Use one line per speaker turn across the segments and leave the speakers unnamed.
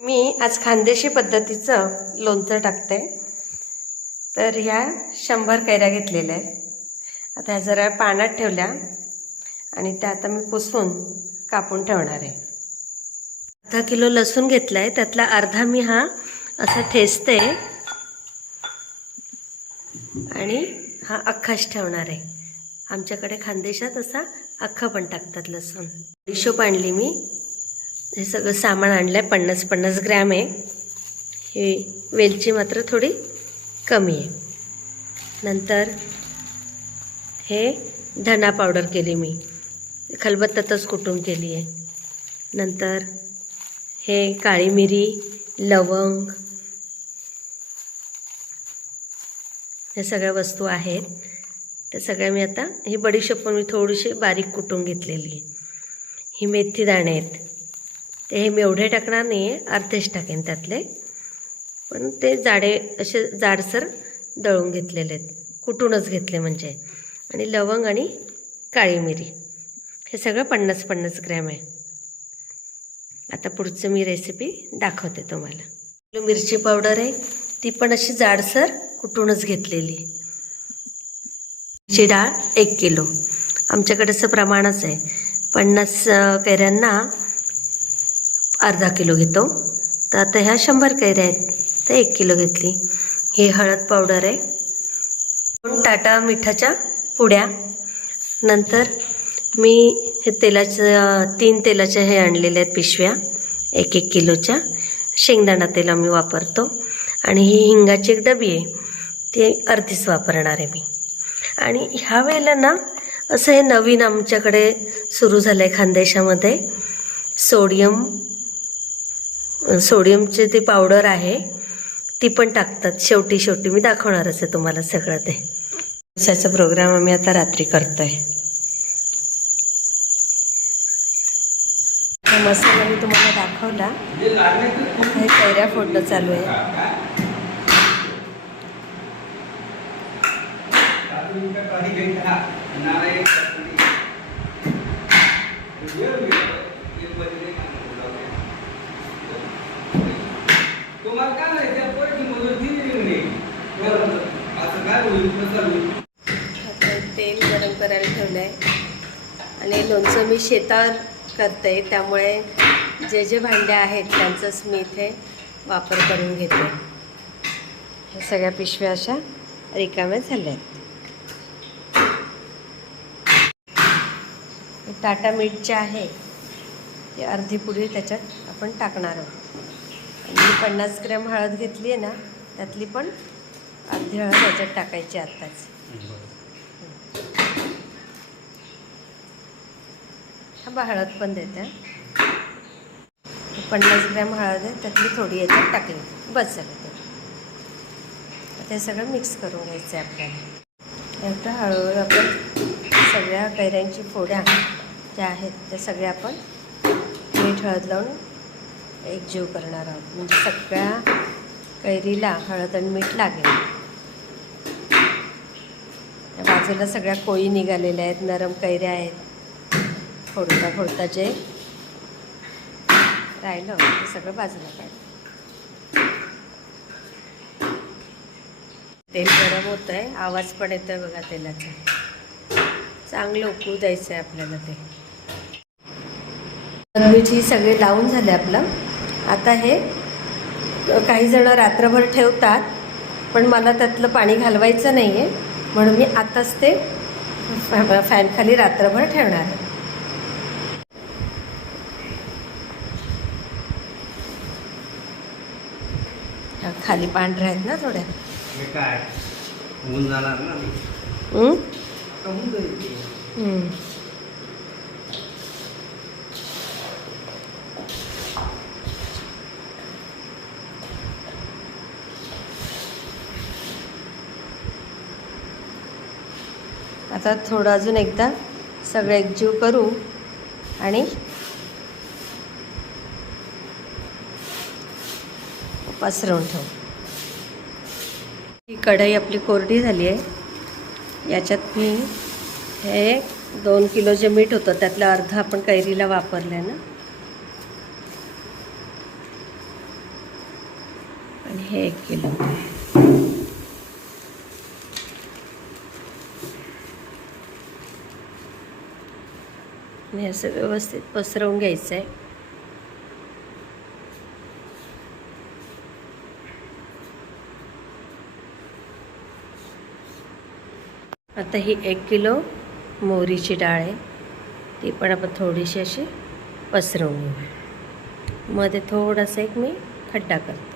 मी आज खानदेशी पद्धतीचं लोणचं टाकते. तर ह्या शंभर कैऱ्या घेतलेल्या आहेत. आता ह्या जरा पाण्यात ठेवल्या आणि त्या आता मी पुसून कापून ठेवणार आहे. अर्धा किलो लसूण घेतला आहे त्यातला अर्धा मी हा असा ठेचते आणि हा अख्खाच ठेवणार आहे. आमच्याकडे खानदेशात असा अख्खा पण टाकतात लसूण. हिशोब आणली मी. हे सगळं सामान आणलं आहे पन्नास पन्नास ग्रॅम आहे. ही वेलची मात्र थोडी कमी आहे. नंतर हे धना पावडर केली मी. खलबत्तातच कुटून केली आहे. नंतर हे काळी मिरी लवंग ह्या सगळ्या वस्तू आहेत. त्या सगळ्या मी आता ही बडीशेप पण मी थोडीशी बारीक कुटून घेतलेली आहे. ही मेथी दाणे आहेत. ते हे मी एवढे टाकणार नाही आहे अर्धेच टाकेन त्यातले. पण ते जाडे असे जाडसर दळून घेतलेले आहेत. कुटूनच घेतले म्हणजे. आणि लवंग आणि काळी मिरी. हे सगळं पन्नास पन्नास ग्रॅम आहे. आता पुढचं मी रेसिपी दाखवते तुम्हाला. मिरची पावडर आहे ती पण अशी जाडसर कुटूनच घेतलेली. मिरची डाळ एक किलो. आमच्याकडे असं प्रमाणच आहे. पन्नास कैऱ्यांना अर्धा किलो घेतो. तर आता ह्या शंभर कैऱ्या आहेत. तर एक किलो घेतली. ही हळद पावडर आहे. दोन टाटा मिठाच्या पुड्या. नंतर मी हे तेलाचं तीन तेलाच्या हे आणलेल्या आहेत पिशव्या. एक एक किलोच्या. शेंगदाणा तेल आम्ही वापरतो. आणि ही हिंगाची एक डबी आहे. ती अर्धीच वापरणार आहे मी. आणि ह्या वेळेला ना असं हे नवीन आमच्याकडे सुरू झालं आहे खानदेशामध्ये सोडियम सोडियमचे ते पावडर आहे ती पण टाकतात. शेवटी शेवटी. मी दाखवणारच आहे तुम्हाला सगळं ते. दिवसाचा प्रोग्राम आम्ही आता रात्री करतोय. आहे मसाला मी तुम्हाला दाखवला. हे कैऱ्या फोडणं चालू आहे
तुम्हाला काय माहिती आपण ती मजूर दिली नाही बरं असं काय होईल कसं होईल
आता तेल गरम करायला ठेवलं आहे आणि लोणचं मी शेतावर करते त्यामुळे जे जे भांड्या आहेत त्यांचंच मी इथे वापर करून घेते. ह्या सगळ्या पिशव्या अशा रिकाम्या झाल्या आहेत टाटा टाटा मीठचे आहे ते अर्धी पुडी त्याच्यात आपण टाकणार आहोत. आणि मी पन्नास ग्रॅम हळद घेतली आहे ना त्यातली पण अर्धी हळद त्याच्यात टाकायची आत्ताच. थांबा हळद पण देते. पन्नास ग्रॅम हळद आहे त्यातली थोडी याच्यात टाकली. बस झालं ते. ते सगळं मिक्स करून घ्यायचं आहे आपल्याला. एवढं हळूहळू आपण सगळ्या कैऱ्यांची फोड्या ज्या आहेत त्या सगळ्या आपण मीठ हळद लावून एकजीव करणार आहोत. म्हणजे सगळ्या कैरीला हळद आणि मीठ लागेल. बाजूला सगळ्या कोळी निघालेल्या आहेत नरम कैऱ्या आहेत. फोडता फोडता जे राहिलं ते सगळं बाजूला काढ तेल गरम होत आहे आवाज पण येतो आहे बघा तेलाचा. चांगलं उकळू द्यायचं आहे आपल्याला ते. तंदूची सगळे लावून झाले आपलं. आता हे काही जण रात्रभर ठेवतात पण मला त्यातलं पाणी घालवायचं नाही आहे म्हणून मी आताच ते फॅनखाली रात्रभर ठेवणार आहे. खाली पांढऱ्या आहेत ना थोड्या
हे काय ऊन जाणार ना
हं?
होऊन जाईल ते.
हं. आता थोडं अजून एकदा सगळं एकजीव करू आणि पसरवून ठेवू. ही कढई आपली कोरडी झाली आहे. याच्यात मी हे दोन किलो जे मीठ होतं त्यातलं अर्ध आपण कैरीला वापरलं आहे ना. आणि हे एक किलो. हे असं व्यवस्थित पसरवून घ्यायचं आहे आता ही एक किलो मोहरीची डाळ आहे. ती पण आपण थोडीशी अशी पसरवून घेऊ मध्ये थोडासा एक मी खड्डा करते.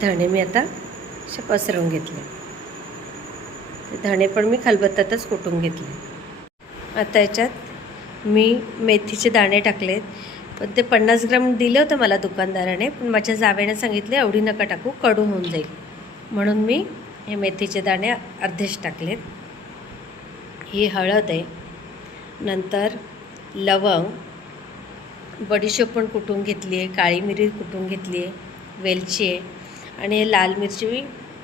धणे मी आता असे पसरवून घेतले. ते धणे पण मी खलबत्त्यातच कुटून घेतले. आता याच्यात मी मेथीचे दाणे टाकलेत. पण ते पन्नास ग्राम दिलं होतं मला दुकानदाराने पण माझ्या जावेने सांगितले एवढी नका टाकू कडू होऊन जाईल. म्हणून मी हे मेथीचे दाणे अर्धेच टाकलेत. ही हळद आहे. नंतर लवंग बडीशेप पण कुटून घेतली आहे काळी मिरी कुटून घेतली आहे वेलची आहे. आणि लाल मिरची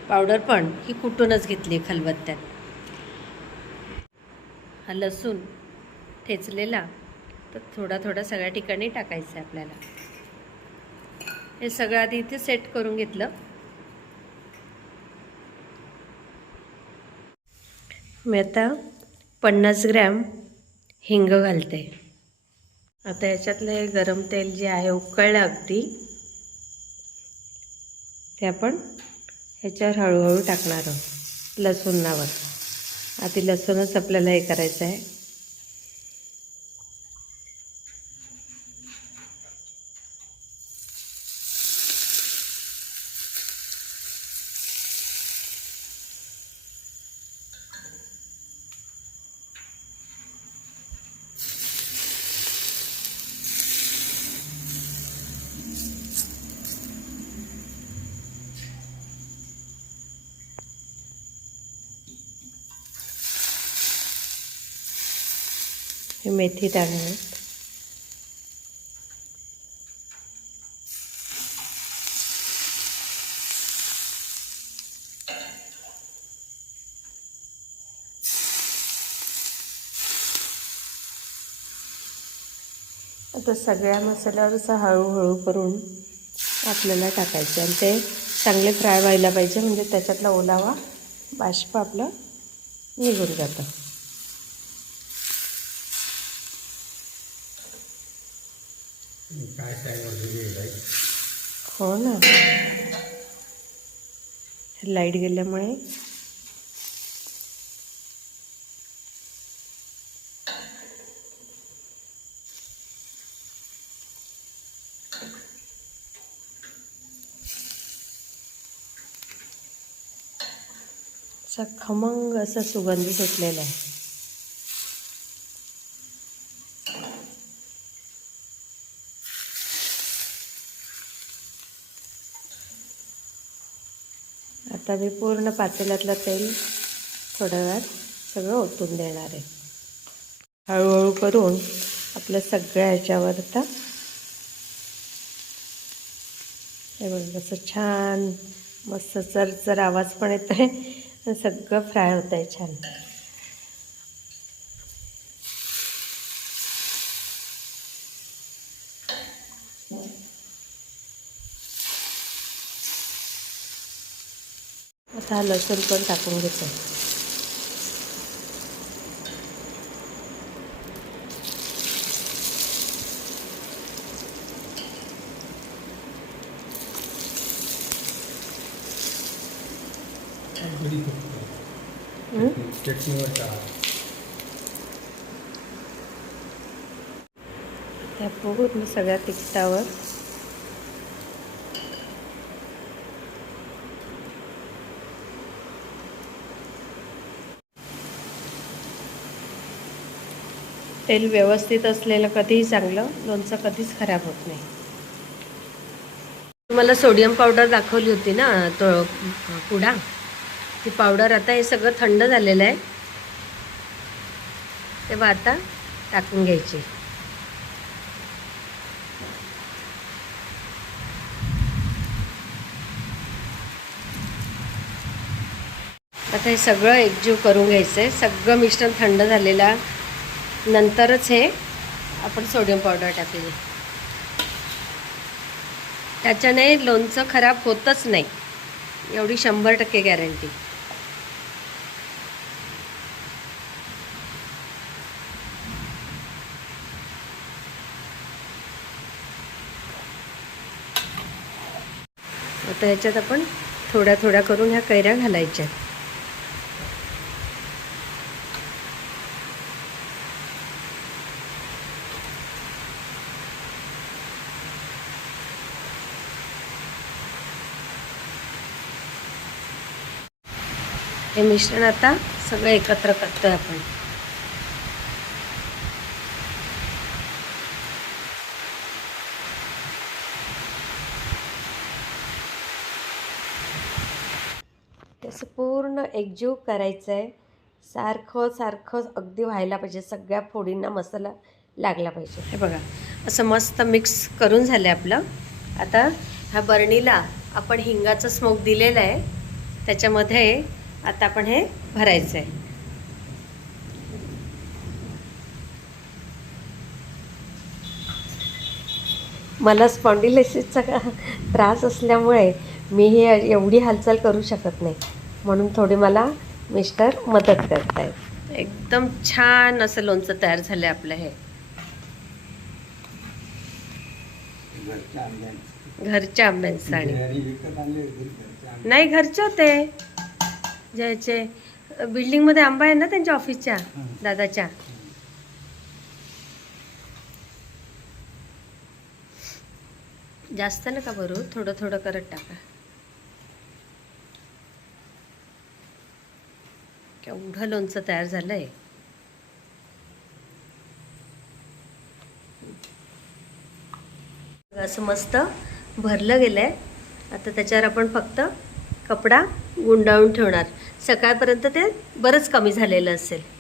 पावडर पण ही कुटूनच घेतली आहे खलबत्त्यात. हा लसूण ठेचलेला तर थोडा थोडा सगळ्या ठिकाणी टाकायचं आहे आपल्याला. हे सगळं आधी इथे सेट करून घेतलं. मी आता पन्नास ग्रॅम हिंग घालते. आता याच्यातलं हे गरम तेल जे आहे उकळलं अगदी ते आपण ह्याच्यावर हळूहळू टाकणार आहोत. लसूणावर. आधी लसूणच आपल्याला हे करायचं आहे. हे मेथी दाणे आहेत आता सगळ्या मसाल्यावर असं हळूहळू करून आपल्याला टाकायचं आणि ते चांगले फ्राय व्हायला पाहिजे म्हणजे त्याच्यातला ओलावा बाष्प आपलं निघून जातं.
काय काय लाइट
हो ना. लाइट गेल्यामुळे. असा खमंग असा सुगंध सुटलेला आहे. आता मी पूर्ण पातेल्यातलं तेल थोड्या वेळात सगळं ओतून देणार आहे. हळूहळू करून आपलं सगळ्या ह्याच्यावर आता हे बघ असं छान मस्त चरचर आवाज पण येत आहे सगळं फ्राय होत आहे छान. आता हा लसूण पण टाकून घेतो हं?
चटणीवर
मी पूर्ण सगळ्या तिखटावर तेल व्यवस्थित असलेलं कधीही चांगलं लोणचं कधीच खराब होत नाही. तुम्हाला सोडियम पावडर दाखवली होती ना तो पुडा? ती पावडर आता हे सगळं थंड झालेलं आहे. तेव्हा आता टाकून घ्यायची. आता हे सगळं एकजीव करून घ्यायचं आहे सगळं मिश्रण थंड झालेलं नंतरच हे आपण सोडियम पावडर टाकली त्याच्याने लोणचं खराब होतच नाही. एवढी शंभर टक्के गॅरंटी आता ह्याच्यात आपण थोड्या थोड्या करून ह्या कैऱ्या घालायच्या. हे मिश्रण आता सगळं एकत्र करतो आहे आपण. तसं पूर्ण एकजीव करायचं आहे सारखं सारखं अगदी व्हायला पाहिजे. सगळ्या फोडींना मसाला लागला पाहिजे. हे बघा असं मस्त मिक्स करून झालं आहे आपलं. आता ह्या बरणीला आपण हिंगाचं स्मोक दिलेलं आहे. त्याच्यामध्ये आता आपण हे भरायचं आहे. मला स्पॉन्डिलायसिसचा का त्रास असल्यामुळे मी ही एवढी हालचाल करू शकत नाही. म्हणून थोडी मला मिस्टर मदत करत आहेत एकदम छान असं लोणचं तयार झालं आहे आपलं हे.
घरच्या आंब्यांचं.
आणि. नाही घरचे होते. ज्याचे. बिल्डिंगमध्ये आंबा आहे ना त्यांच्या ऑफिसच्या दादाच्या? जास्त नका भरू थोडं थोडं करत टाका. केवढं लोणचं तयार झालंय. असं मस्त भरलं गेलंय. आता त्याच्यावर आपण फक्त कपडा गुंडाळून ठेवणार. सकाळपर्यंत ते बरंच कमी झालेलं असेल.